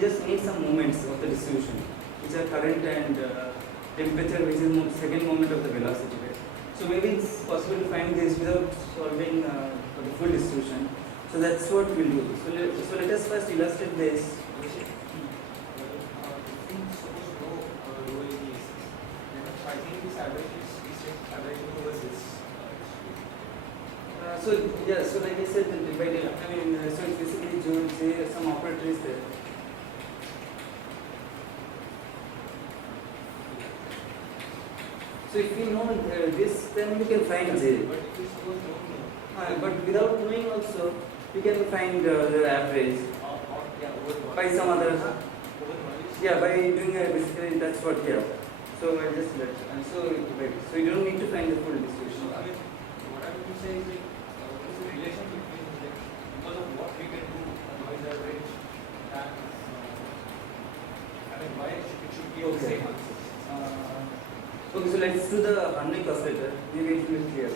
we just need some moments of the distribution, which are current and temperature, which is second moment of the velocity. Right? So maybe it's possible to find this without solving for the full distribution. So that's what we'll do. So let us first illustrate this. So yeah, so like I said, the divided. I mean, so it's basically say some operator is there. So if we know this, then we can find J. But without knowing also, we can find the average by some other. Yeah, by doing basically that's what here. So I just let. And so you don't need to find the full distribution. What I would say is like, what is the relation between because of what we can do noise average and I mean why it should be the same answers. Okay, so let's do the harmonic oscillator. Maybe it will be clear.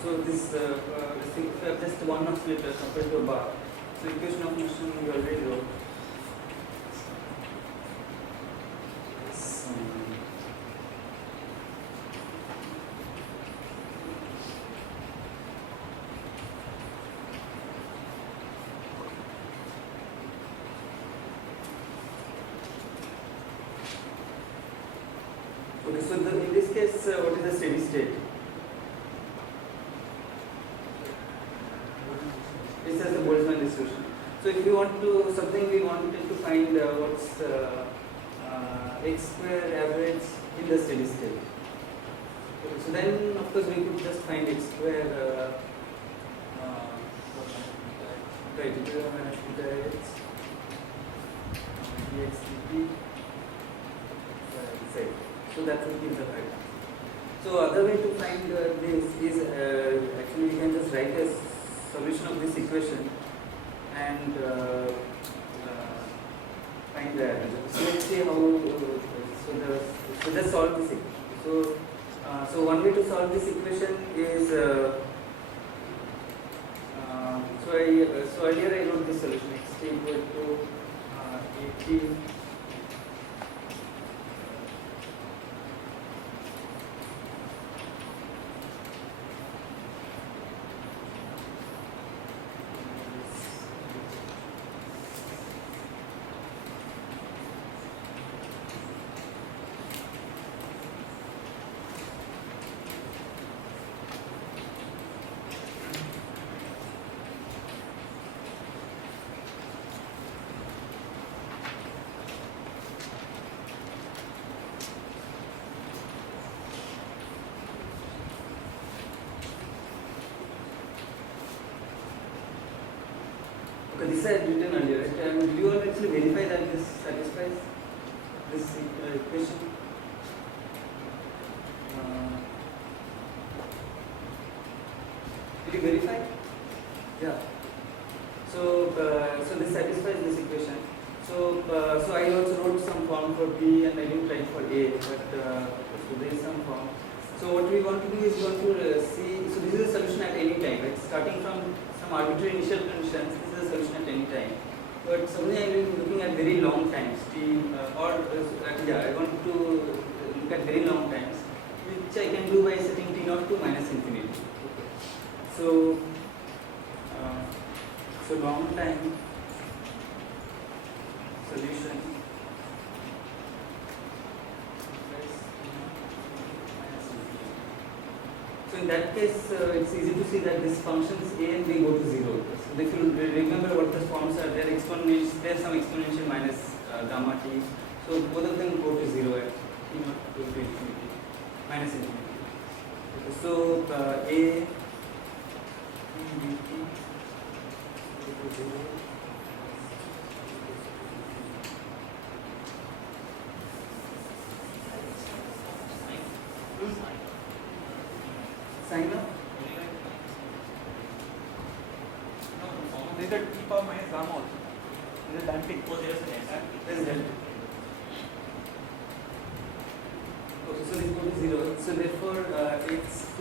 So this just one oscillator compared to a bar. So equation of motion we already wrote. Okay, so in this case, what is the steady state? This is the Boltzmann distribution. So if you want to something, we wanted to find what's x square average in the steady state. Okay, so then of course we could just find x square right minus beta x dx dt. So that would give the right. So other way to find this is actually you can just write a solution of this equation and find the average. So let's see how. So just solve this equation. So one way to solve this equation is so earlier I wrote this solution x t equal to 80. Okay, this I had written earlier, right? Will you all actually verify that this satisfies this equation? Did you verify? Yeah. So this satisfies this equation. So I also wrote some form for B and I didn't write for A, but so there is some form. So what we want to do is we want to see. So this is a solution at any time, right? Starting from some arbitrary initial conditions, this is a solution at any time. But suddenly I will be looking at very long times, I want to look at very long times, which I can do by setting t0 to minus infinity. Okay. So long time solution. So in that case, it's easy to see that these functions a and b go to 0. So if you remember what the forms are, there are some exponential minus gamma t. So both of them go to 0 at t naught go to infinity, minus infinity. Okay, so a dt go to 0. Sign up? There is a t power minus gamma also. There is a damping. There is delta. Okay, so this go to 0. So therefore, xt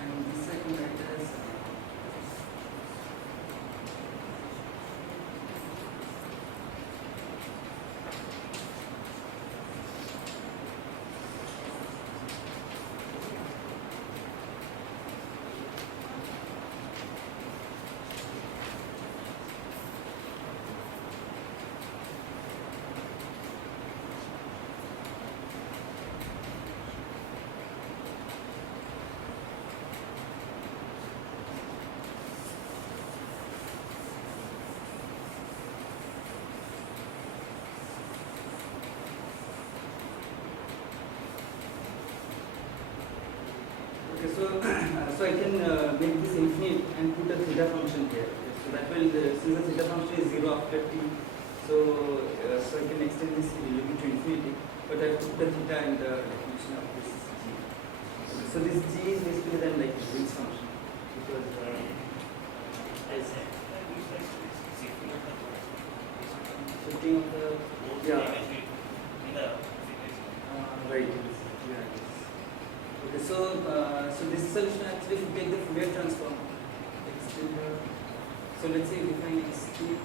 and this I can write as okay, so I can make this infinite and put a theta function here. So that will, since the theta function is 0 after t, so I can extend this limit to infinity, but I put the theta in the definition of this g. So this g is basically then like this function, because as shifting of the right. Yeah. Okay, so this solution actually, if you take the Fourier transform, so let's say you define xt.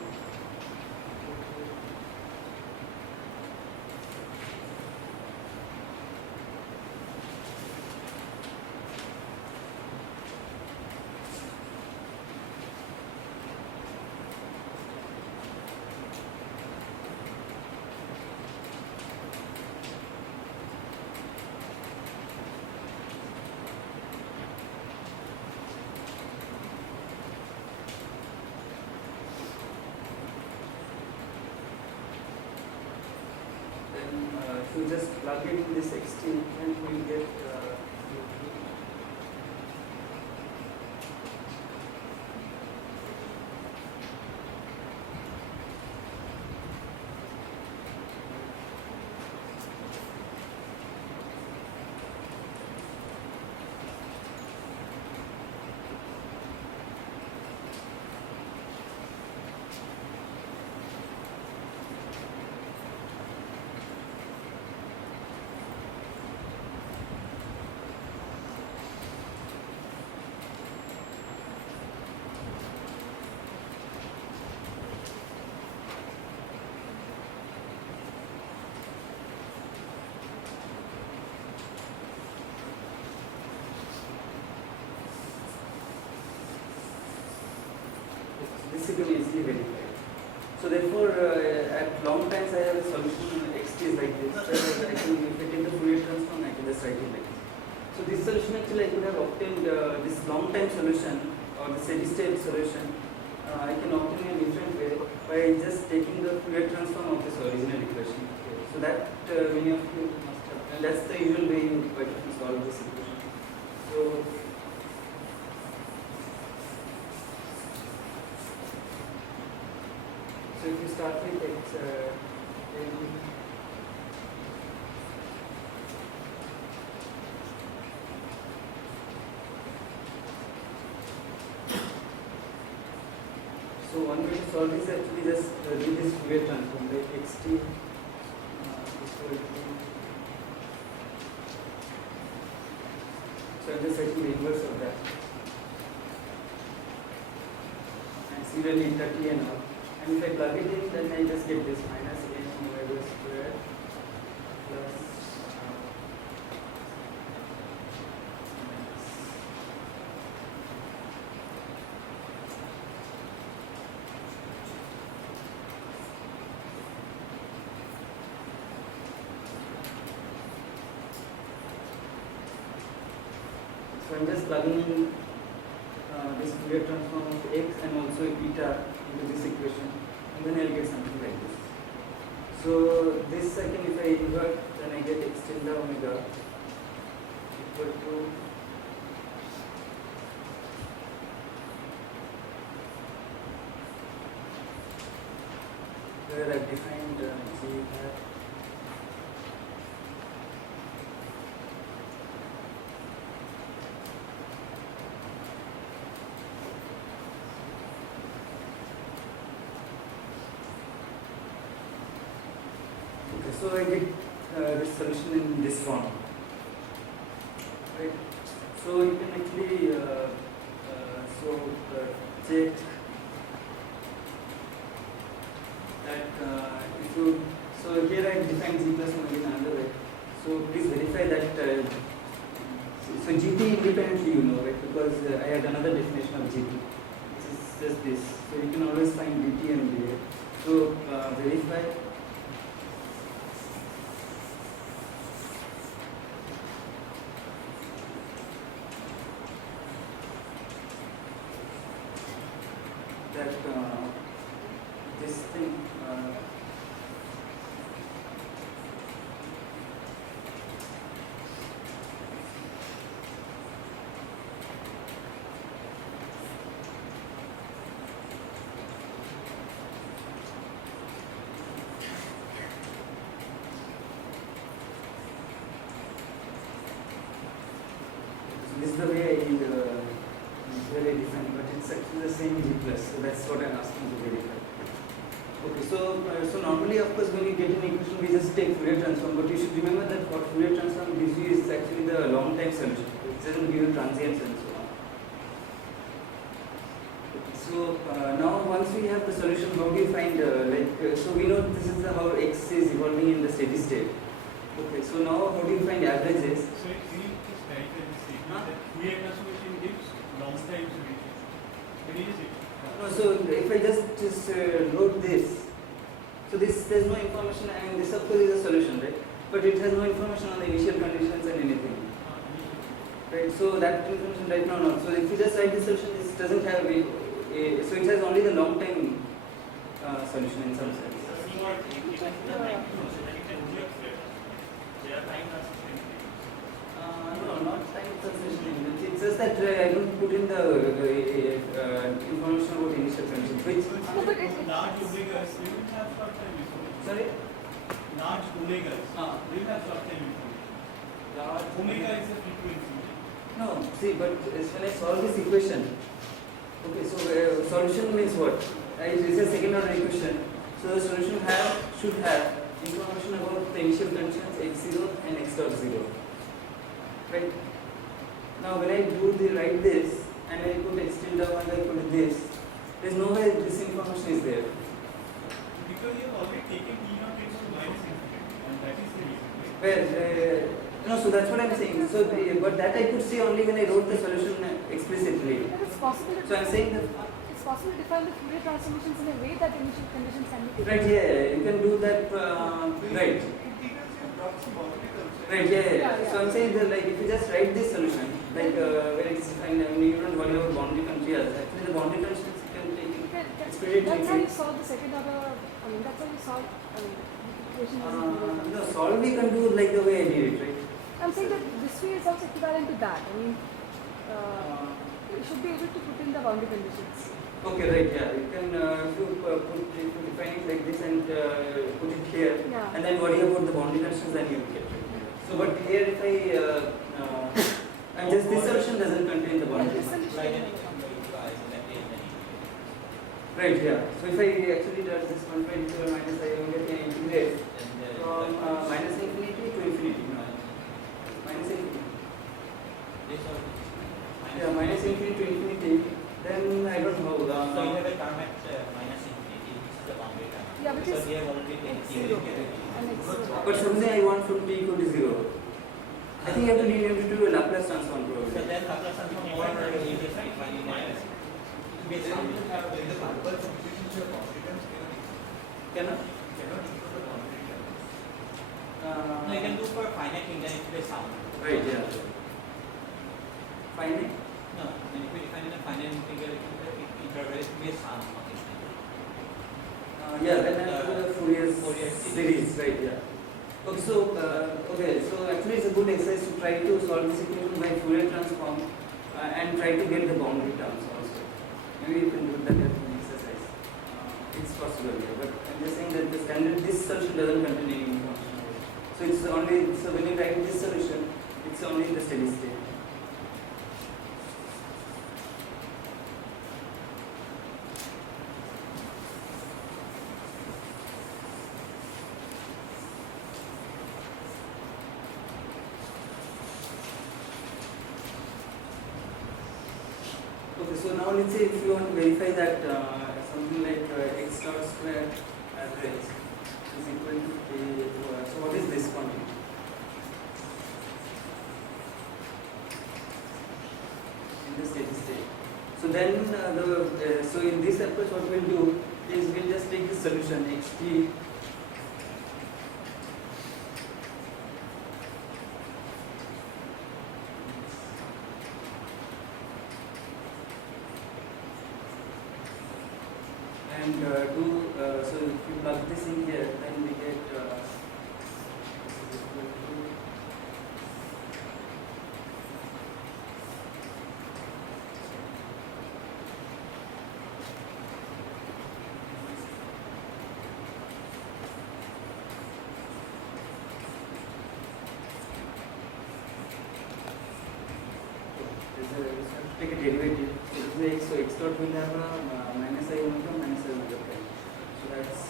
If you just plug it in this xt, and we will get this you can easily verify. So therefore, at long times I have a solution xt is like this. So I can, if I take the Fourier transform, I can just write it like this. So this solution actually I could have obtained this long time solution or the steady state solution. I can obtain in a different way by just taking the Fourier transform of this original equation. So that many of you must have, and that's the usual way you try to solve this equation. So if you start with x, so one way to solve this actually just do this Fourier transform by xt equal to, so I'm just taking the inverse of that and serially 30 and all. And if I plug it in, then I just get this minus n over square plus So I'm just plugging in this Fourier transform of x and also eta into this equation, and then I'll get something like this. So this second, if I invert, then I get x tilde omega equal to where I've defined g hat. Okay, so I get this solution in this form, right? So you can actually check that if you, so here I define g plus 1 again another way. So please verify that so gt independently, you know, right? Because I had another definition of gt, which is just this. So you can always find dt and dA. So verify that this thing so this is the way I define, but it's actually the same G plus, so that's what I'm asking to verify. Okay, so normally, of course, when you get an equation, we just take Fourier transform, but you should remember that what Fourier transform gives you is actually the long time solution. It doesn't give you transients and so on. So now once we have the solution, how do you find so we know this is how x is evolving in the steady state. Okay, so now how do you find averages? So it is just clarify this statement that Fourier transformation gives long time solution. Can you just No, so if I just wrote this, so this there's no information, and this of course is a solution, right? But it has no information on the initial conditions and anything, right? So that information right now not. So if you just write this solution, this doesn't have so it has only the long time solution in some sense. No, not time transition. It's just that I don't put in the information about initial conditions. Which large omegas, they will have short time before. sorry, Large omegas, they will have short time before. large Omega is the frequency. No, see, but when I solve this equation, okay, so solution means what? It is a second order equation. So the solution should have information about the initial conditions x0 and x dot 0. Right? Now when I write this and I put x tilde and I put this, there's no way this information is there. Because you have already taken E naught x to minus infinity, and that is the reason. Right? Where no, so that's what I'm saying. So but that I could see only when I wrote the solution explicitly. But it's possible to So I'm saying that it's possible to define the Fourier transformations in a way that initial conditions can be taken. right, yeah, you can do that, right. Right, yeah. So I'm saying that like if you just write this solution, like where it's defined, I mean you don't worry about boundary conditions. Actually the boundary conditions you can take it. It's pretty That's how tricky. you solve the second order. That's how you solve the equation using Fourier No, transform. solve we can do like the way I did it, right? I'm saying that this way is also equivalent to that. You should be able to put in the boundary conditions. Okay, right, yeah. You can if you define it like this and put it here, Yeah. and then worry about the boundary conditions, then you will get it. So, but here if I and just this solution doesn't contain the Yeah, boundary this conditions. solution. Right, yeah. So if I actually does this 1.2 minus I will get an integrate from minus infinity to infinity. Minus infinity. Yeah, minus infinity to infinity. Then I don't know. So you have a term at minus infinity, this is the boundary term. Yeah, which Because is we have already taken x0 theory. and x0. But someday I want from t equal to 0. I think you have to do a Laplace transform So probably. then Laplace transform more you just defining minus. Basically, you have the Cannot? no, you can do for finite indefinite sound. Right, yeah. finite? No, when if we define in a finite integral, interval, it will be a sum of integral. Yeah, then I have the Fourier Fourier series, right? Yeah. Okay, so actually it's a good exercise to try to solve this equation by Fourier transform and try to get the boundary terms also. Maybe you can do that as an exercise. It's possible, yeah. But I'm just saying that the standard this solution doesn't contain any functional. So it's only when you write this solution, it's only in the steady state. Okay, so now let's say if you want to verify that something like x dot square average is equal to k. So what is this quantity? In the steady state. So then so in this approach what we'll do is we'll just take the solution xt and so if you plug this in here, then we get take a derivative. So x dot will have a minus I omega prime. So that's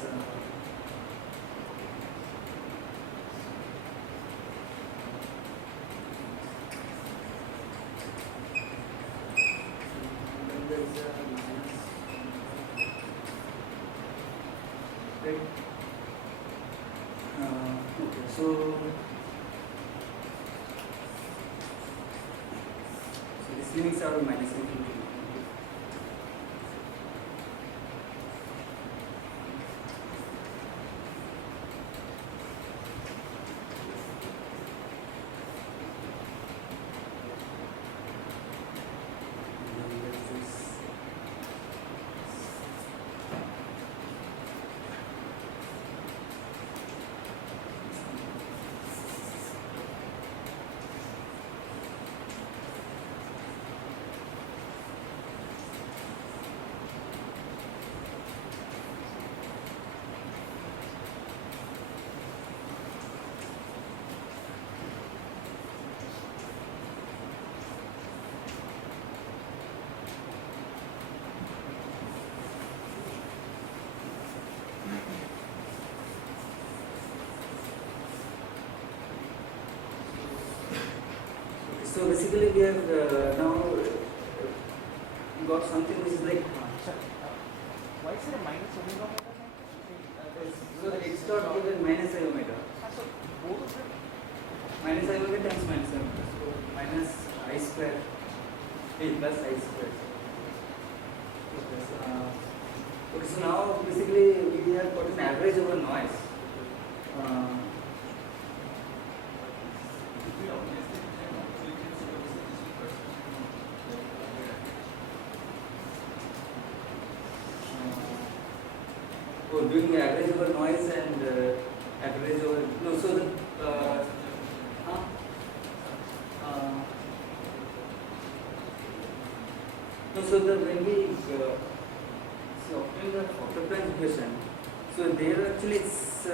then there's a minus, right? Okay, so these limits are minus infinity. So basically we have now got something which is like Why is there a minus omega? so x dot given minus I omega. So both of them. Minus I omega times minus I omega. So minus I square a plus I square. Okay, so now basically we have got an average over noise. Doing the average over noise and average over no, so the no, so the when we obtain the Fokker-Planck equation, so there actually it's I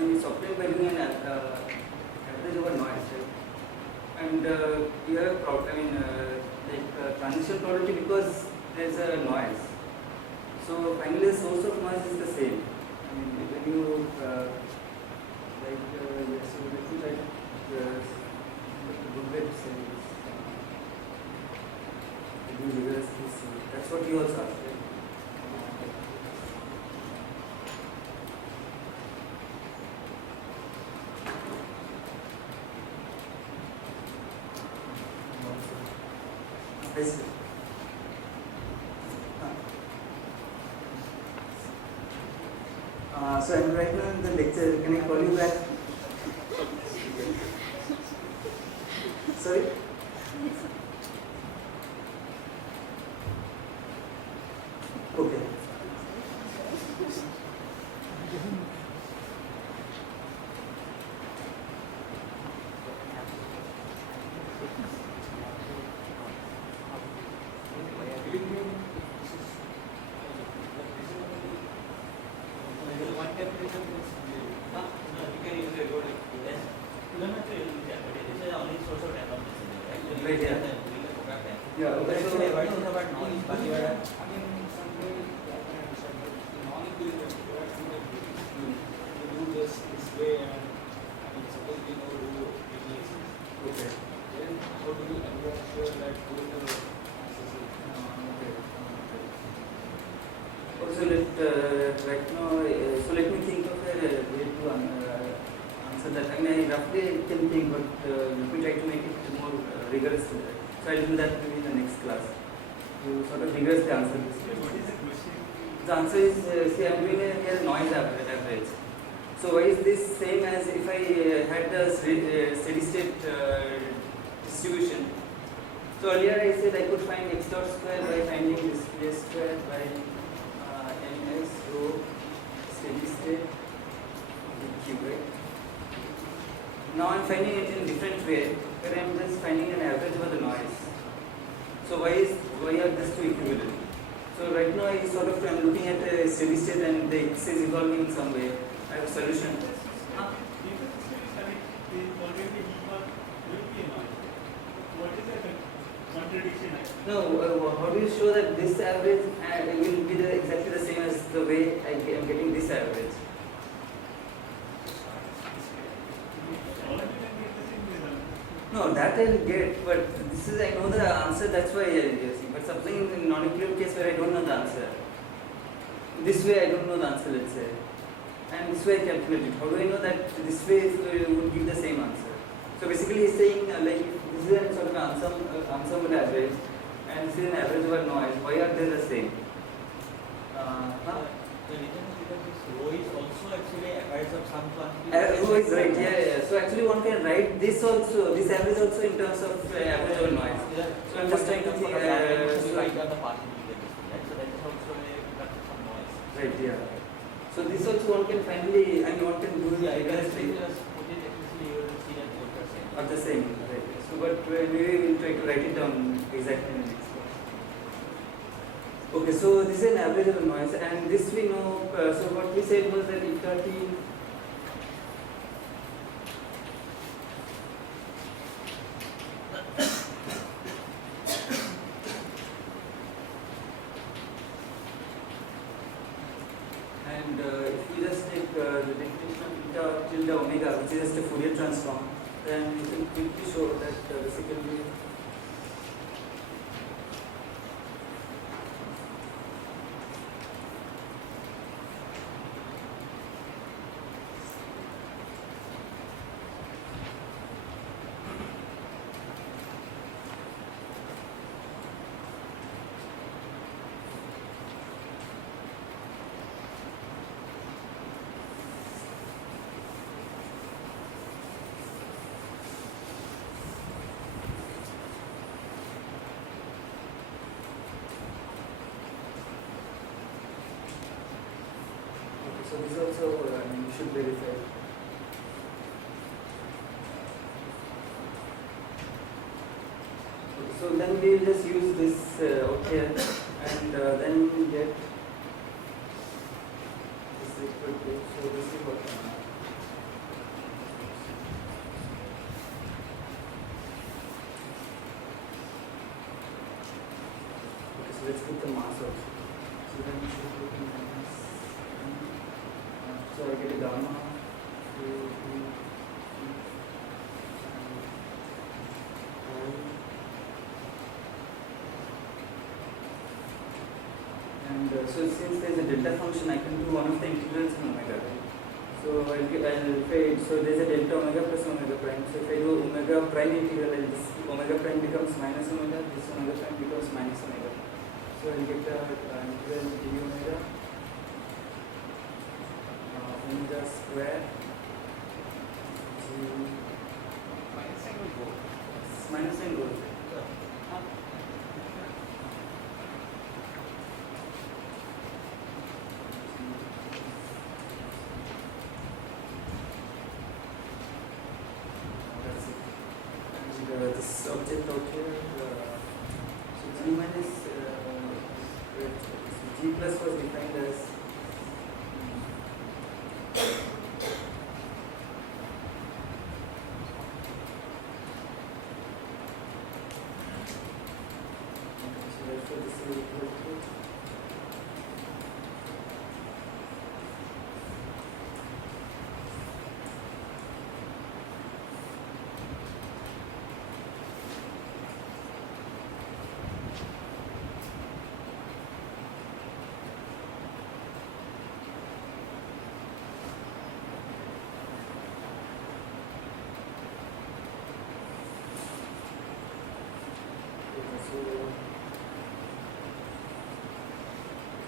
mean it's obtained by doing an average over noise, right? And you have transition probability because there is a noise. So finally the source of noise is the same. I mean when you yes, so let me write the good way to say this. That's what you also asked, right? Yes. So I'm right now in the lecture. Can I call you back? Sorry? then we'll go back then. Yeah, okay, But so- actually, what is about noise? But you are Again, in some way, I can understand that the non-equivalent, you have to make it. You do this way, and I mean, suppose we know do ABS, Okay. then how do we ensure that both the answers will Okay. Also, right now, so let me think of a way to answer that. I mean, I roughly can think, but let me try to make it more rigorous. So I'll do that maybe in the next class. To sort of rigorously answer this What question. is the question? The answer is, see, I'm doing here noise average. So why is this same as if I had the steady state distribution? So earlier I said I could find x dot square by finding this k square by ms rho steady state q, right? Now I'm finding it in different way, where I'm just finding an average over the noise. So why are these two equivalent? So right now I sort of I'm looking at a steady state and the x is evolving in some way. I have a solution. What is the contradiction? No, how do you show that this average will be exactly the same as the way I am getting this average? All of you can get the same result. No, that I will get, but this is I know the answer. That's why I am using. But something in non-equilibrium case where I don't know the answer. This way I don't know the answer. Let's say, and this way I calculate it. How do I know that this way would give the same answer? So basically, he's saying like this is a sort of ensemble average, and this is an average over noise. Why are they the same? Huh? the reason is because this rho is also actually average of some quantity. Rho is right, yeah. So actually one can write this also, this average also in terms of average over noise. So I'm just trying to think, so write down the path indicator, right? So that is also a reduction from noise. right, yeah. So this also one can finally, I mean one can do it Yeah, rigorously just put it explicitly, you will see that both are same. or the same, right? So but maybe we'll try to write it down exactly in the next one. Okay, so this is an average of noise, and this we know. So what we said was that if T and if we just take the definition of eta tilde omega, which is just a Fourier transform, then we can quickly show that basically. So this also you should verify. Okay, so then we will just use this out here, and then we get this is equal to, so this is what. Okay, so let's put the mass also. So then we should put in minus. So I get a gamma and so since there is a delta function, I can do one of the integrals in omega. Right? So so there is a delta omega plus omega prime. So if I do omega prime integral, and this omega prime becomes minus omega, this omega prime becomes minus omega. So I will get a integral d omega. Omega square Minus sign will go. minus and goes. That's it. And this object out here, so G minus G plus was defined as is equal to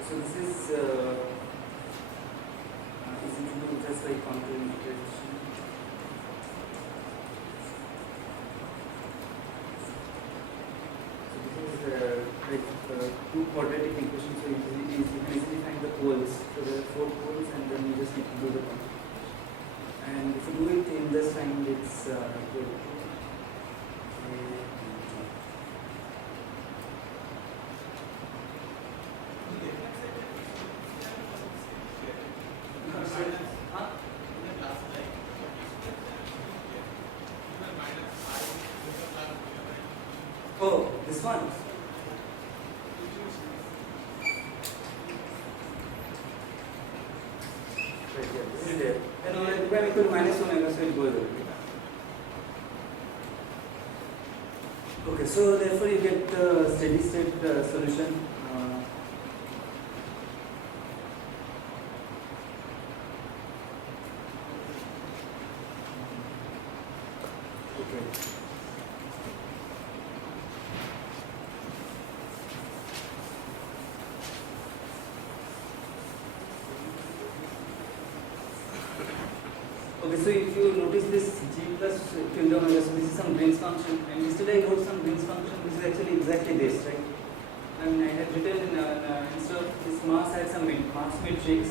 so this is easy to do just like contour integration. So this is like two quadratic equations, so you can easily find the poles. So there are 4 poles and then you just need to do the contour. And if you do it in this time, it's equal to oh, this one. Right here, this is there. Then when equal to minus omega, so it goes away. Okay, so therefore you get the steady state solution. Okay. Okay, so if you notice this g plus tilde omega, so this is some Green's function, and yesterday I wrote some Green's function, which is actually exactly this, right? I mean, I had written instead of this mass, I had some mass matrix,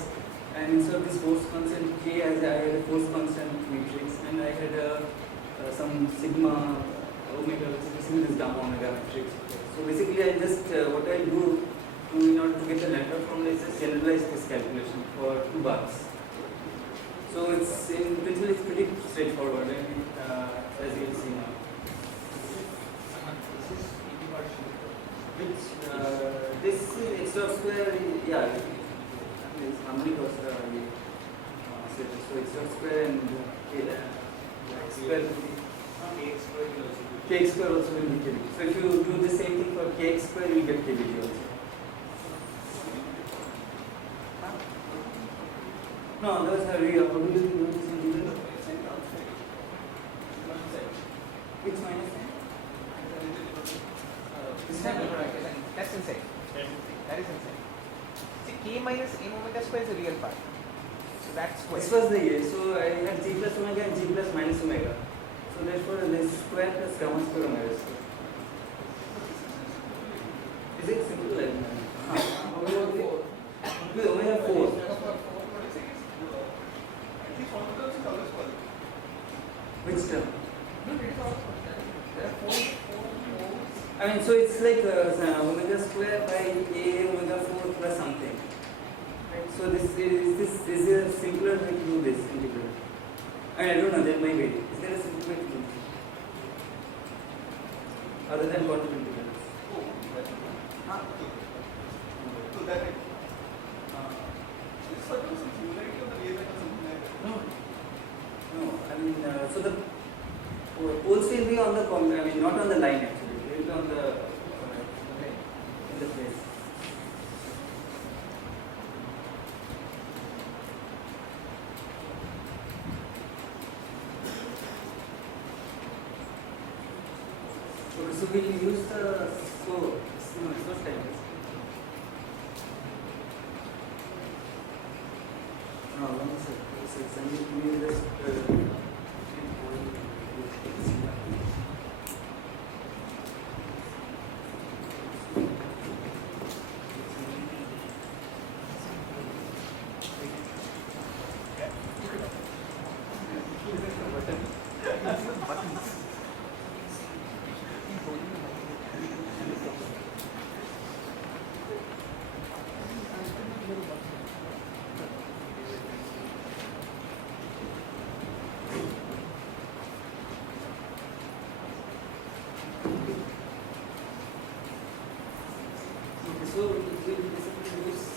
and instead of this force constant k, as I had a force constant matrix, and I had some sigma omega, which is basically this gamma omega matrix. So basically, I just what I do in order to get the letter from this is generalize this calculation for 2 bars. So it's in principle it's pretty straightforward. I mean, as you will see now. Which this is x dot square. Yeah, it's harmonic of so x dot square and x square will be kx square also will be kb. So if you do the same thing for kx square, you will get kb also. No, that's how we are. What do you do this integral? Which minus sign? This time? That's inside. That is inside. See, k minus m omega square is a real part. So that's square. This was the a. So I had g plus omega and g plus minus omega. So therefore this square plus gamma square omega square. Is it simple like that? Omega 4. Which term? I mean, so it's like omega square by a omega 4 plus something. Right? So this is a simpler way to do this integral. I mean, I don't know, there might be. Is there a simpler way to do this? Other than quantum integrals? So that it's sort of similarity of the real or something like that. No, I mean, so the poles will be on the, I mean, not on the line actually, they will be on the, in the place. Okay, so we'll use the, so, no, it's not like this. No, one second, we will just, So it will basically gives